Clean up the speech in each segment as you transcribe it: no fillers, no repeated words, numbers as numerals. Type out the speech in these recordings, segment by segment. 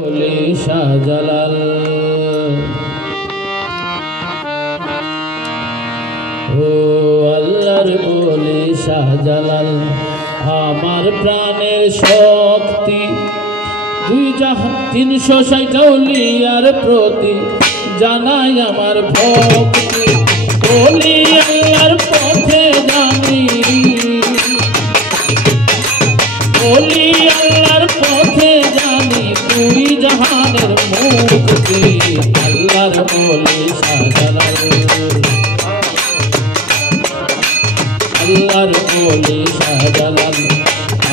বলি শাহজালাল ও আল্লাহর বলি শাহজালাল আমার প্রাণের শক্তি দুই জাহান 360 আউলিয়ার প্রতি জানাই আমার ভক্তি বলি আল্লাহর পথে জানি বলি আল্লাহর পথে জানি দুই জাহানের মুক্তি আল্লাহর বলি শাহজালাল আল্লাহর বলি শাহজালাল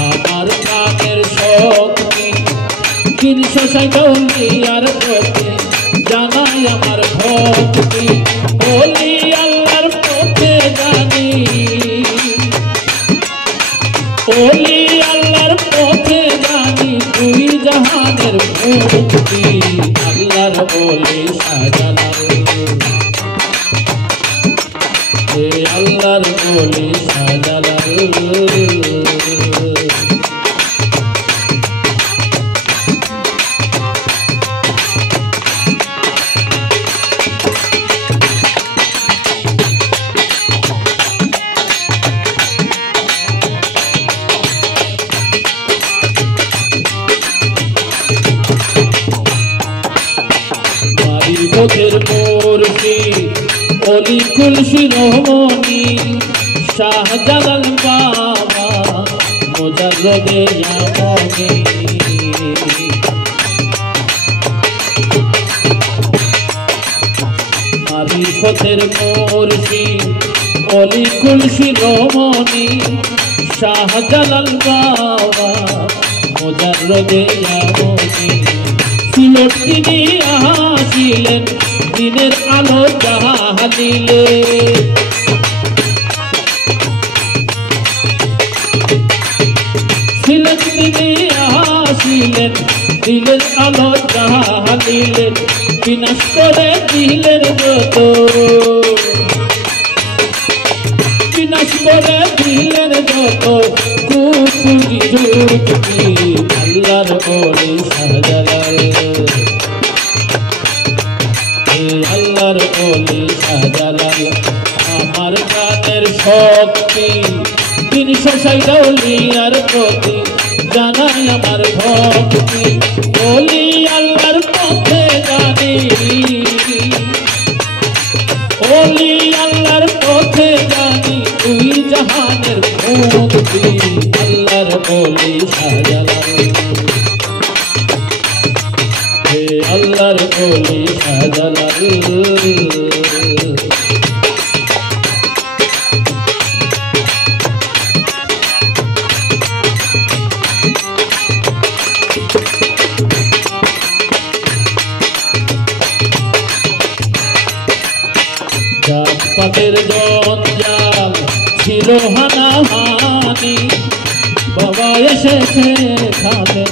আমার প্রাণের শক্তি 360 আউলিয়ার প্রতি জানাই আমার ভক্তি বলি আল্লাহর পথে জানি বলি আল্লাহর পথে জানি দুই জাহানের মুক্তি আল্লাহর বলি শাহজালাল আল্লাহর বলি শাহজালাল মারিফতের মূর্তি অলি কুলসি রহমনি শাহজালাল বাবা মুজাররদে ইয়ামনি মারিফতের মূর্তি অলি কুলসি রহমনি শাহজালাল বাবা মুজাররদে ইয়ামনি সিলট তিনি আসিলেন দিনের আলো জাহালিলে সিলট তিনি আসিলেন দিনের আলো জাহালিলেন বিনাশ করে দিলেন যত বিনাশ করে দিলেন যত কুফরি যুক্তি আল্লাহর বলি শাহজালাল আল্লাহর বলি শাহজালাল আমার প্রাণের শক্তি 360 আউলিয়ার প্রতি জানাই আমার ভক্তি বলি আল্লাহর পথে জানি বলি আল্লাহর পথে জানি দুই জাহানের মুক্তি আল্লাহর বলি শাহজালাল আল্লাহর বলি শাহজালাল জাতপাতের জঞ্জাল ছিল হানাহানি বাবা এসেছে খাবেন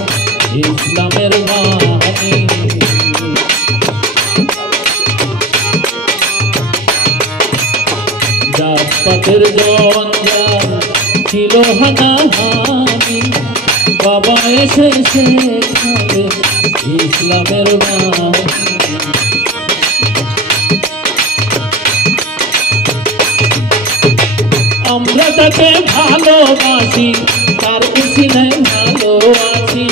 ইসলামের বাণী জাতপাতের জঞ্জাল ছিল হানাহানি বাবা এসেছে খাবেন ইসলামের বাণী আমরা তাকে ভালোবাসি তার উসিলায় ভালো আছি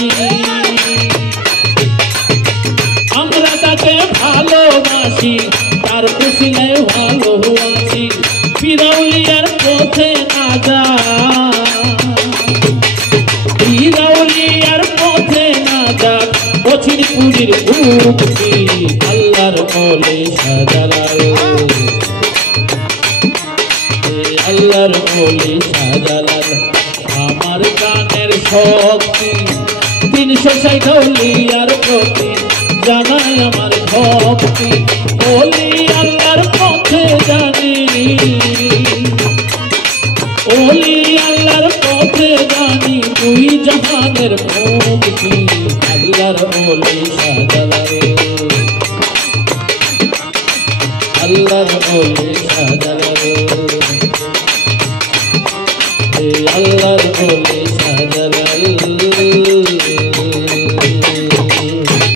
আমরা তাকে ভালোবাসি তার উসিলায় ভালো আছি পীরাউলিয়ার পথে না যা পীরাউলিয়ার পথে না যা কঠিন পুরীর মুক্তি আল্লাহর বলি শাহজালাল আল্লাহর বলি শাহজালাল আমার প্রাণের শক্তি 360 আউলিয়ার প্রতি জানাই আমার ভক্তি বলি আল্লাহর পথে জানি বলি আল্লাহর পথে জানি দুই জাহানের মুক্তি আল্লাহর বলি শাহজালাল আল্লাহর বলি